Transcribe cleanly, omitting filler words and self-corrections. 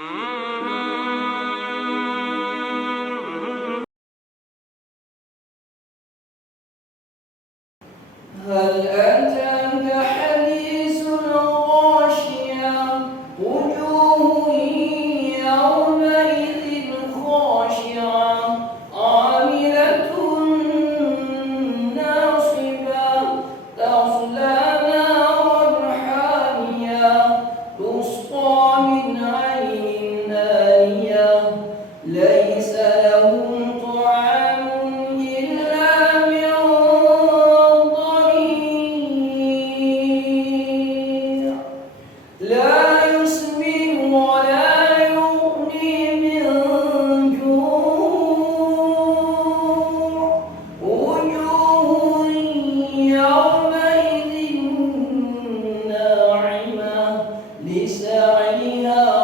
هل أتاك حديث الغاشية وجوه يومئذ خاشعة عاملة ناصبة تصلى نارا حامية تسقى من عين آنية ليس لهم طعام إلا من ضريع لا يسمن ولا يغني من جوع وجوه يومئذ ناعمة لسعيها